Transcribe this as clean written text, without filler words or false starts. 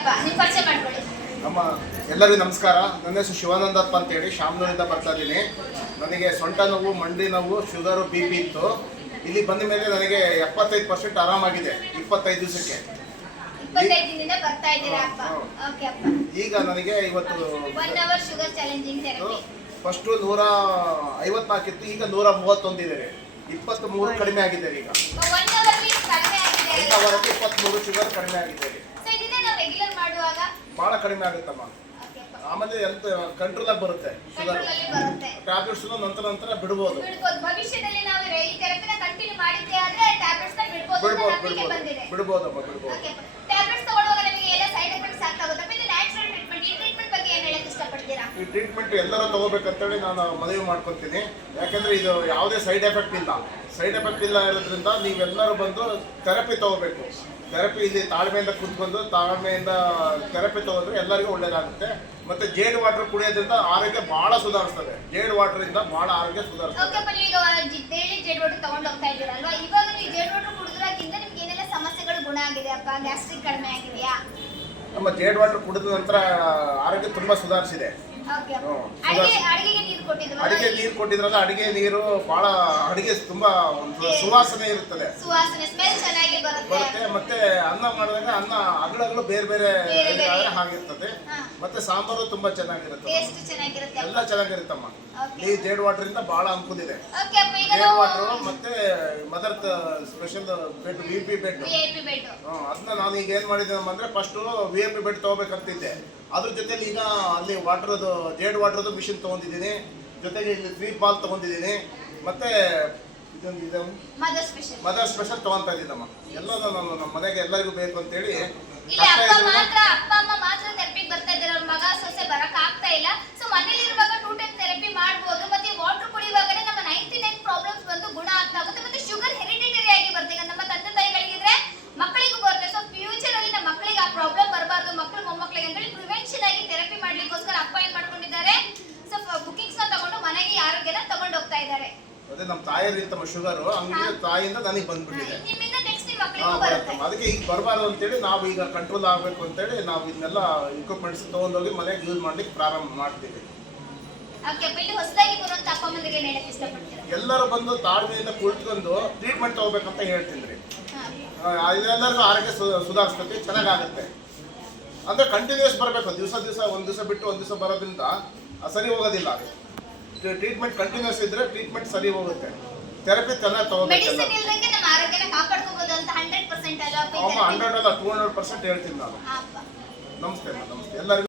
ನಮ್ಮ ಎಲ್ಲರಿಗೂ ನಮಸ್ಕಾರ. ನನ್ನ ಹೆಸರು ಶಿವಾನಂದಪ್ಪ ಅಂತೇಳಿ ಶಾಮನೂರಿಂದ ಬರ್ತಾ ಇದ್ದೀನಿ. ನನಗೆ ಸೊಂಟ ನೋವು, ಮಂಡಿ ನೋವು, ಶುಗರು, BP ಇತ್ತು. ಇಲ್ಲಿ ಬಂದ ಮೇಲೆ ನನಗೆ 75% ಆರಾಮಾಗಿದೆ 25 ದಿವಸಕ್ಕೆ. ಈಗ ನನಗೆ ಇವತ್ತು ಫಸ್ಟು 154 ಇತ್ತು, ಈಗ 131 ಇದೆ. 23 ಕಡಿಮೆ ಆಗಿದೆ. ಈಗ 23 ಶುಗರ್ ಕಡಿಮೆ ಆಗಿದೆ. ಬಹಳ ಕಡಿಮೆ ಆಗುತ್ತಮ್ಮ. ಆಮೇಲೆ ಎಂತ ಕಂಟ್ರೋಲ್ ಆಗಿ ಬರುತ್ತೆ. ಟ್ಯಾಬ್ಲೆಟ್ಸ್ ನಂತರ ಬಿಡಬಹುದು. ಬಿಡಬಹುದಮ್ಮ. ಈ ಟ್ರೀಟ್ಮೆಂಟ್ ಎಲ್ಲರೂ ತಗೋಬೇಕಂತೇಳಿ ನಾನು ಮನವಿ ಮಾಡ್ಕೊತೀನಿ. ಯಾಕಂದ್ರೆ ಇದು ಯಾವುದೇ ಸೈಡ್ ಎಫೆಕ್ಟ್ ಇಲ್ಲ ಇರೋದ್ರಿಂದ ನೀವೆಲ್ಲರೂ ಬಂದು ಥೆರಪಿ ತಗೋಬೇಕು. ಥೆರಪಿ ಇಲ್ಲಿ ತಾಳ್ಮೆಯಿಂದ ಕುತ್ಕೊಂಡು ತಾಳ್ಮೆಯಿಂದ ಥೆರಪಿ ತಗೊಂಡ್ರೆ ಎಲ್ಲರಿಗೂ ಒಳ್ಳೇದಾಗುತ್ತೆ. ಮತ್ತೆ ಜೇಡ್ ವಾಟರ್ ಕುಡಿಯೋದ್ರಿಂದ ಆರೋಗ್ಯ ಬಹಳ ಸುಧಾರಿಸ್ತದೆ. ಜೇಡ್ ವಾಟರ್ ಇಂದ ಬಹಳ ಆರೋಗ್ಯ ಸುಧಾರಿಸ್ತದೆ. ನಮ್ಮ ಜೇಡ್ ವಾಟರ್ ಕುಡಿದ ನಂತರ ಆರೋಗ್ಯ ತುಂಬಾ ಸುಧಾರಿಸಿದೆ. ಅಡಿಗೆ ನೀರು ಕೊಟ್ಟಿದ್ರಲ್ಲ, ಅಡಿಗೆ ನೀರು ಬಹಳ ಅಡಿಗೆ ತುಂಬಾ ಸುವಾಸನೆ ಇರುತ್ತದೆ, ಬರುತ್ತೆ. ಮತ್ತೆ ಅನ್ನ ಮಾಡಿದಾಗ ಅನ್ನ ಅಗಲಗಳು ಬೇರೆ ಹಾಗಿರ್ತದೆ. ಮತ್ತೆ ಸಾಂಬಾರು ತುಂಬಾ ಚೆನ್ನಾಗಿರುತ್ತೆ, ಎಲ್ಲ ಚೆನ್ನಾಗಿರುತ್ತಮ್ಮ. ಈ ಜೇಡ್ ವಾಟರ್ ಇಂದ ಬಹಳ ಅನುಕೂಲ ಇದೆ. ಜೇಡ್ ವಾಟರ್ ಮತ್ತೆ mother special bed, VIP bed. ಅದನ್ನ ನಾನು ಈಗ ಏನ್ ಮಾಡಿದ್ದೇನೆ ಅಂದ್ರೆ ಫಸ್ಟ್ VIP ಬೆಡ್ ತಗೋಬೇಕಂತಿದ್ದೆ. ಅದ್ರ ಜೊತೆಲಿ ಈಗ ಅಲ್ಲಿ ವಾಟರ್ದು ಜೇಡ್ ವಾಟರ್ದು ಮಿಷಿನ್ ತಗೊಂಡಿದ್ದೀನಿ. ಜೊತೆಗೆ ಇಲ್ಲಿ 3 ಬಾಲ್ ತಗೊಂಡಿದ್ದೀನಿ. ಮತ್ತೆ ಮದರ್ ಸ್ಪೆಷಲ್ ತಗೊಂತಾ ಇದ್ದೀನಮ್ಮ. ಎಲ್ಲ ನಾನು ನಮ್ಮ ಮನೆಗೆ ಎಲ್ಲರಿಗೂ ಬೇಕು ಅಂತೇಳಿ. ಅದೇ ನಮ್ಮ ತಾಯಿಯರು ಇರ್ತಮ್ಮ ಶುಗರು, ಹಂಗೆ ತಾಯಿಯಿಂದ ನನಗೆ ಬಂದ್ಬಿಟ್ಟಿದೆ. ಅದಕ್ಕೆ ಈಗ ಬರಬಾರ್ದು ಅಂತೇಳಿ ನಾವು ಈಗ ಕಂಟ್ರೋಲ್ ಆಗಬೇಕು ಅಂತೇಳಿ ನಾವು ಇದನ್ನೆಲ್ಲ ಇಕ್ವಿಪ್ಮೆಂಟ್ಸ್ ತಗೊಂಡೋಗಿ ಮನೆಗೆ ಯೂಸ್ ಮಾಡ್ಲಿಕ್ಕೆ ಪ್ರಾರಂಭ ಮಾಡ್ತೀವಿ. ಎಲ್ಲರೂ ಬಂದು ತಾಳ್ಮೆಯಿಂದ ಕುಳಿತುಕೊಂಡು ಟ್ರೀಟ್ಮೆಂಟ್ ತಗೋಬೇಕಂತ ಹೇಳ್ತೀನಿ. ಇದೆಲ್ಲರಿಗೂ ಆರೋಗ್ಯ ಸುಧಾರಿಸ್ತದೆ, ಚೆನ್ನಾಗಾಗುತ್ತೆ. ಅಂದ್ರೆ ಕಂಟಿನ್ಯೂಸ್ ಬರಬೇಕು. ದಿವಸ ಒಂದು ದಿವಸ ಬಿಟ್ಟು ಒಂದು ದಿವಸ ಬರೋದ್ರಿಂದ ಸರಿ ಹೋಗೋದಿಲ್ಲ. ಟ್ರೀಟ್ಮೆಂಟ್ ಕಂಟಿನ್ಯೂಸ್ ಇದ್ರೆ ಟ್ರೀಟ್ಮೆಂಟ್ ಸರಿ ಹೋಗುತ್ತೆ. ಥೆರಪಿ ಚೆನ್ನಾಗಿ ತಗೋಬೇಕು. 100 ಅಲ್ಲ 200% ಹೇಳ್ತೀನಿ ನಾನು. ನಮಸ್ತೆ ಎಲ್ಲರಿಗೂ.